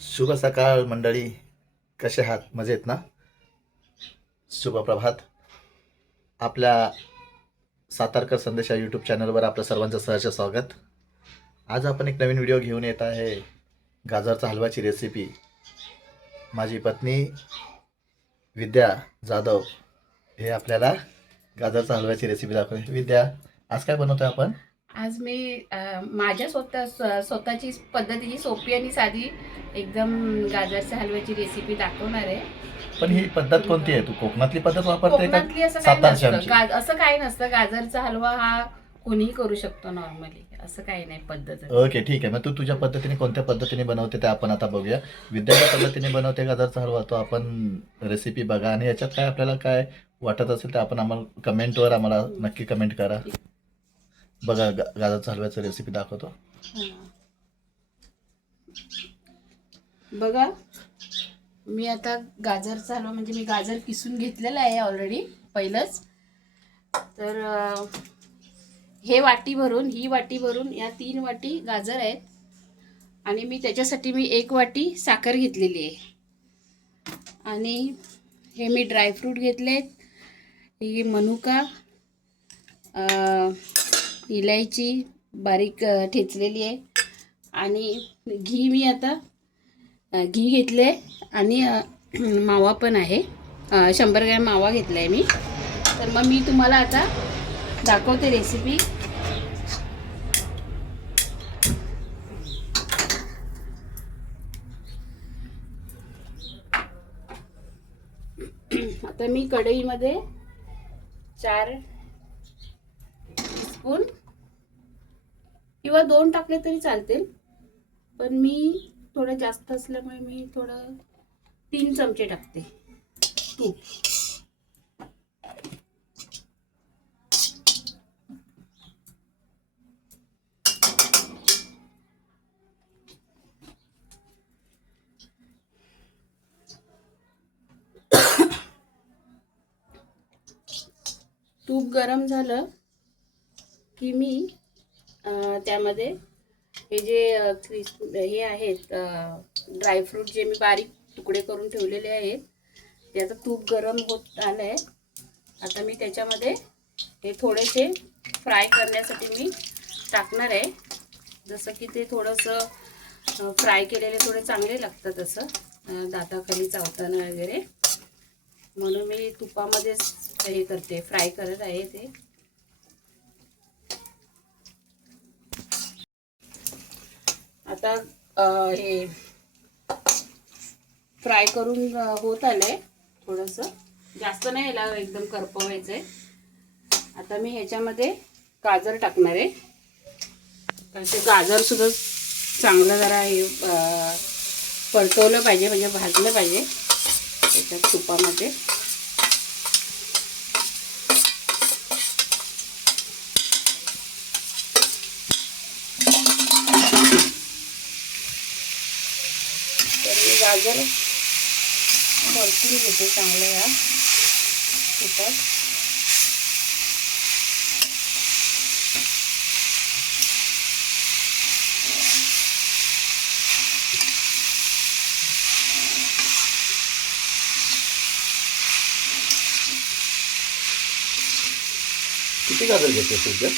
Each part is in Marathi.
शुभ सकाळ मंडळी, कसे आहात? मजेत ना? शुभ प्रभात. आपल्या सातारकर संदेश या यूट्यूब चॅनलवर आपल्या सर्वांचं सहर्ष स्वागत. आज आपण एक नवीन व्हिडिओ घेऊन येत आहे. गाजरचा हलवाची रेसिपी. माझी पत्नी विद्या जाधव हे आपल्याला गाजरचा हलव्याची रेसिपी दाखवते. विद्या, आज काय बनवतोय आपण? आज मी माझ्या स्वतःची पद्धतीची सोपी आणि साधी एकदम गाजरच्या हलव्याची रेसिपी दाखवणार आहे. पण ही पद्धत कोणती आहे? तू कोकणातली पद्धत वापरते का कोकणातली असं काही सातारची नसतं. आमची? असं काही नसतं. गाजरचा हलवा हा कोणीही करू शकतो नॉर्मली. असं काही नाही पद्धत. ओके, ठीक आहे. मग तू तुझ्या पद्धतीने कोणत्या पद्धतीने बनवते ते आपण आता बघूया. विद्याच्या पद्धतीने बनवते गाजरचा हलवा, तो आपण रेसिपी बघा आणि याच्यात काय आपल्याला काय वाटत असेल ते आपण आम्हाला कमेंटवर आम्हाला नक्की कमेंट करा. बघा, गाजरचा हलव्याची रेसिपी दाखवतो. बघा, मी आता गाजरचा हलवा म्हणजे मी गाजर किसून घेतलेला आहे ऑलरेडी पहिलंच. तर ही वाटी भरून या 3 वाटी गाजर आहेत आणि मी त्याच्यासाठी 1 वाटी साखर घेतलेली आहे. आणि हे मी ड्रायफ्रूट घेतलेत. ही मनुका, इलायची बारीक ठेचलेली आहे आणि घी मी आता घी घेतले आणि मावा पण आहे. 100 ग्रॅम मावा घेतला आहे मी. तर मग मी तुम्हाला आता दाखवते रेसिपी. आता मी कढईमध्ये 4 टीस्पून किंवा 2 टाकले तरी चालतील, पण मी थोडं जास्त असल्यामुळे मी थोडं 3 चमचे टाकते तूप. तूप गरम झालं की मी त्यामध्ये हे जे हे आहेत ड्रायफ्रूट जे मी बारीक तुकडे करून ठेवलेले आहेत, ते आता तूप गरम होत आलं आहे. आता मी त्याच्यामध्ये हे थोडेसे फ्राय करण्यासाठी मी टाकणार आहे. जसं की ते थोडंसं फ्राय केलेले थोडे चांगले लागतात असं दाताखाली चावताना वगैरे, म्हणून मी तुपामध्येच हे करते, फ्राय करत आहे ते. आता हे फ्राय करून होत आलंय. थोडंसं जास्त नाही, याला एकदम करपवायचंय. आता मी ह्याच्यामध्ये गाजर टाकणार आहे. कारण ते गाजर सुद्धा चांगलं जरा हे परतवलं पाहिजे, म्हणजे भाजलं पाहिजे त्याच्यात तुपामध्ये. गाजर परतून घेते चांगलं या तुपात. किती गाजर घेते तुझ्या?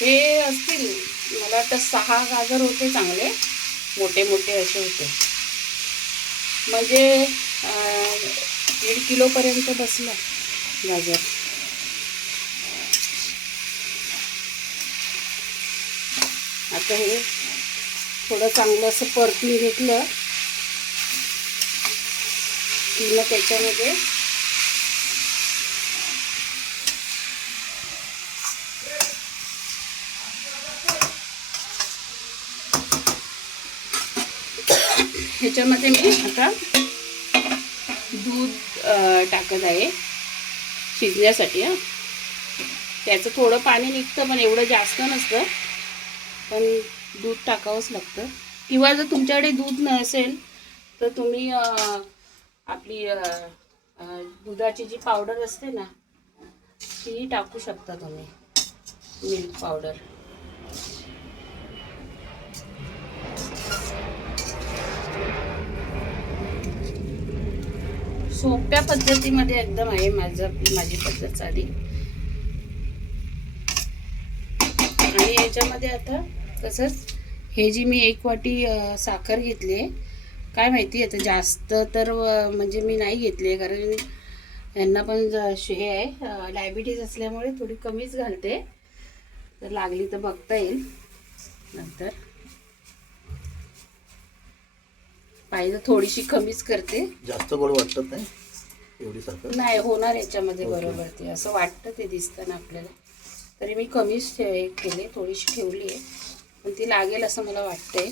हे असतील मला वाटतं 6 गाजर होते, चांगले मोठे मोठे असे होते. म्हणजे 1.5 किलोपर्यंत बसला गाजर. आता हे थोडं चांगलं असं परतून घेतलं की मग त्याच्यामध्ये ह्याच्यामध्ये मी आता दूध टाकत आहे शिजण्यासाठी. त्याचं थोडं पाणी निघतं, पण एवढं जास्त नसतं, पण दूध टाकावंच लागतं. किंवा जर तुमच्याकडे दूध नसेल तर तुम्ही आपली दुधाची जी पावडर असते ना, ती टाकू शकता तुम्ही, मिल्क पावडर. सोप्या पद्धतीमध्ये एकदम आहे माझी पद्धत साधी. आणि याच्यामध्ये आता तसंच हे जी मी 1 वाटी साखर घेतली आहे, काय माहिती आता जास्त तर म्हणजे मी नाही घेतली आहे, कारण यांना पण हे आहे डायबिटीज असल्यामुळे थोडी कमीच घालते. तर लागली तर बघता येईल नंतर, पाहिजे थोडीशी कमीच करते. जास्त गोड वाटत नाही एवढी साखर नाही होणार याच्यामध्ये बरोबर, ते असं वाटतं ते दिसताना आपल्याला. तरी मी कमीच केले, थोडीशी ठेवली आहे, पण ती लागेल असं मला वाटतंय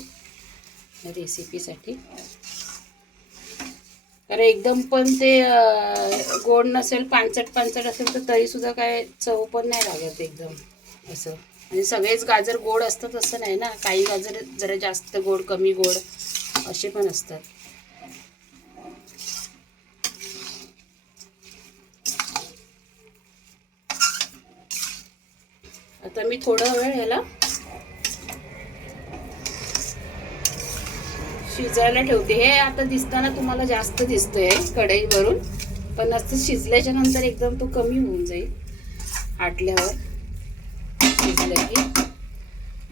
रेसिपीसाठी. कारण एकदम पण ते गोड नसेल, पानचट असेल तर तरीसुद्धा काय चव पण नाही लागत एकदम असं. आणि सगळेच गाजर गोड असतात असं नाही ना, काही गाजर जरा जास्त गोड, कमी गोड असे पण असतात. आता मी थोडा वेळ ह्याला शिजायला ठेवते. हे आता दिसताना तुम्हाला जास्त दिसतंय कढईवरून, पण असं शिजल्याच्या नंतर एकदम तो कमी होऊन जाईल आटल्यावर शिजलं की.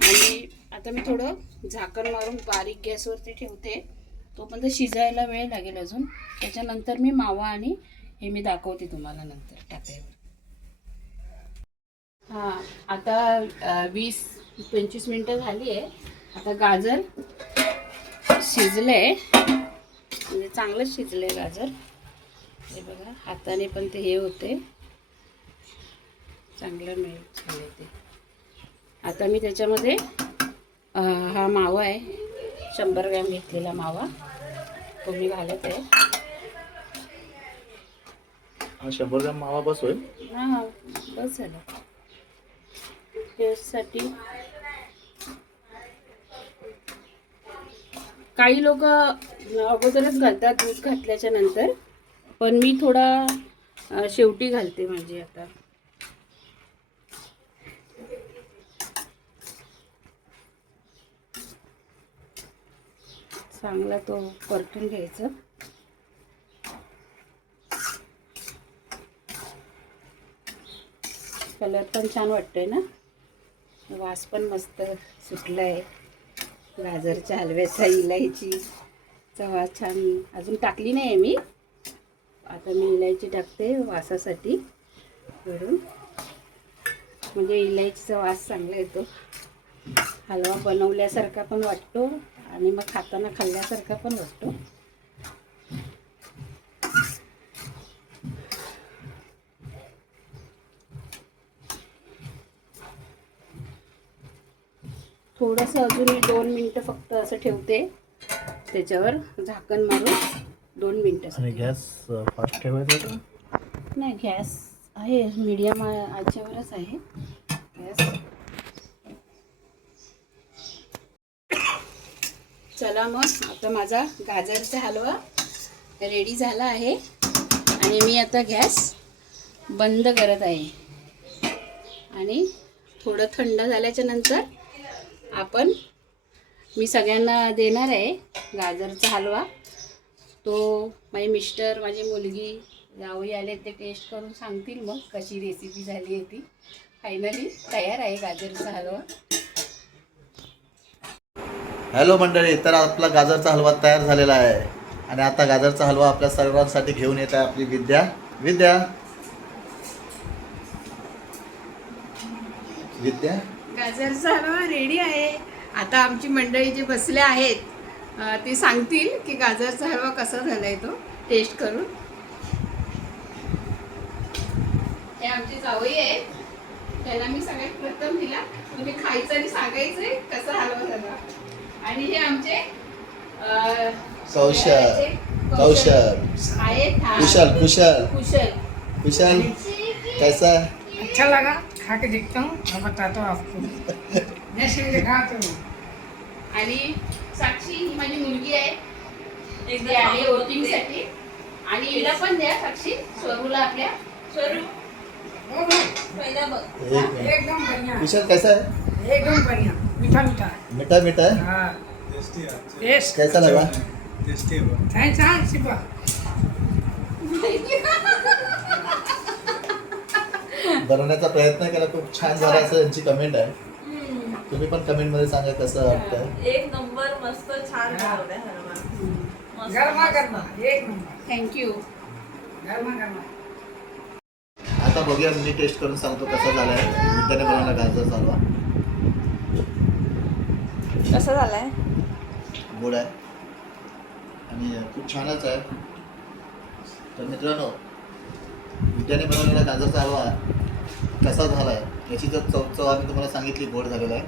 आणि आता मी थोडं झाकण मारून बारीक गॅसवरती ठेवते, तोपर्यंत शिजायला वेळ लागेल अजून. त्याच्यानंतर मी मावा आणि हे मी दाखवते तुम्हाला नंतर टाकायवर. हां, आता 20-25 मिनटं झाली आहे. आता गाजर शिजलंय, म्हणजे चांगलंच शिजलंय गाजर. हे बघा, हाताने पण ते हे होते, चांगलं मेल्ट झालंय ते. आता मी त्याच्यामध्ये हा मावा आहे, 100 ग्रॅम घेतलेला मावा तो मी घालत आहे. हा 100 ग्रॅम मावा बस होईल? हां, बस झालं टेस्टसाठी. काही लोक अगोदरच घालतात दूध घातल्याच्या नंतर, पण मी थोडा शेवटी घालते. म्हणजे आता चांगला तो परतून घ्यायचा. कलर पण छान वाटतोय ना, वास पण मस्त सुटलाय गाजरच्या हलव्याचा. इलायचीचा वास छान. अजून टाकली नाही आहे मी, आता मी इलायची टाकते वासासाठी वरून, म्हणजे इलायचीचा वास चांगला येतो. हलवा बनवल्यासारखा पण वाटतो आणि मग खाताना खाल्ल्यासारखा पण वाटतो. थोडंसं अजून 2 मिनटं फक्त असं ठेवते, त्याच्यावर झाकण मारून 2 मिनटं. आणि गॅस फास्ट ठेवायचा का? नाही, गॅस आहे मीडियम आचेवरच आहे गॅस. चला मग, आता माझा गाजरचा हलवा रेडी झाला आहे आणि मी आता गॅस बंद करत आहे. आणि थोडं थंड झाल्याच्या नंतर मी सगळ्यांना देणार आहे गाजरचा हलवा. तो माझे मिस्टर, माझी मुलगी, जावई आले, ते टेस्ट करून सांगतील मग कशी रेसिपी झाली आहे ती. फायनली तयार आहे गाजरचा हलवा. हॅलो मंडळी, तर आपला गाजरचा हलवा तयार झालेला आहे. आणि आता गाजरचा हलवा आपल्या सर्वांसाठी घेऊन येत आहे आपली विद्या. गाजरचा हलवा रेडी आहे. आता आमची मंडळी जे बसले आहेत ते सांगतील की गाजरचा हलवा कसा झालाय तो टेस्ट करून. हे आमचे जावई आहेत, त्यांना मी सगळ्यात प्रथम दिला. तुम्ही खायचं आणि सांगायचंय कसा हलवा झाला. आणि हे आमचे कौशल आहेत, कुशल कैसा? अच्छा लगा, खा के देखता हूँ, मैं बताता हूँ आपको. जैसे देखा तो. आणि साक्षी ही माझी मुलगी आहे, ती आहे वोटिंगसाठी. आणि हिला पण द्या साक्षी, स्वरूला आपल्या. स्वरू पहिला बघ. एकदम बढ़िया. कुशल कैसा है? एकदम बढ़िया. मीठा मीठा है? हाँ. टेस्ट कैसा लगा? थैंक्स. हाँ शिवा. बनवण्याचा प्रयत्न केला, खूप छान झाला असं यांची कमेंट आहे. तुम्ही पण कमेंट मध्ये सांगा कसं वाटतंय. एक नंबर मस्त छान बनवलंय हनुमान. मस्त. गरमा गरमा एक नंबर थँक्यू. गरमा गरमा. आता बघूया, मी टेस्ट करून सांगतो कसा झालाय विद्याने बनवला गाजर हलवा. कसा झालाय? गोड आहे आणि खूप छानच आहे. तर मित्रांनो, विद्याने बनवलेला गाजरचा हलवा कसा झाला आहे याची जर चव आम्ही तुम्हाला सांगितली, गोड झालेला आहे.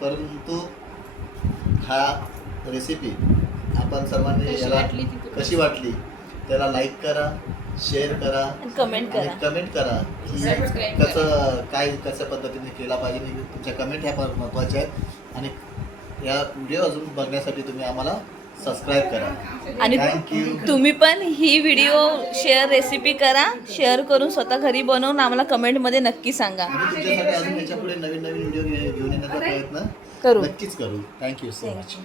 परंतु हा रेसिपी आपण सर्वांनी कशी याला वाटली ती तुम्हाला? कशी वाटली त्याला लाईक करा, शेअर करा कमेंट आणि करा. कमेंट करा की Subscribe कसं काय कशा पद्धतीने केला पाहिजे. आणि तुमच्या कमेंट ह्या फार महत्त्वाच्या आहेत. आणि या व्हिडिओ अजून बघण्यासाठी तुम्ही आम्हाला सबस्क्राईब करा. आणि थँक्यू. तुम्ही पण ही व्हिडिओ शेअर रेसिपी करा, शेअर करून स्वतः घरी बनवून आम्हाला कमेंटमध्ये नक्की सांगा. आणि तुमच्यासाठी अजून याच्या पुढे नवीन नवीन व्हिडिओ घेऊन येण्याचा प्रयत्न करू. नक्कीच करू. Thank you so much.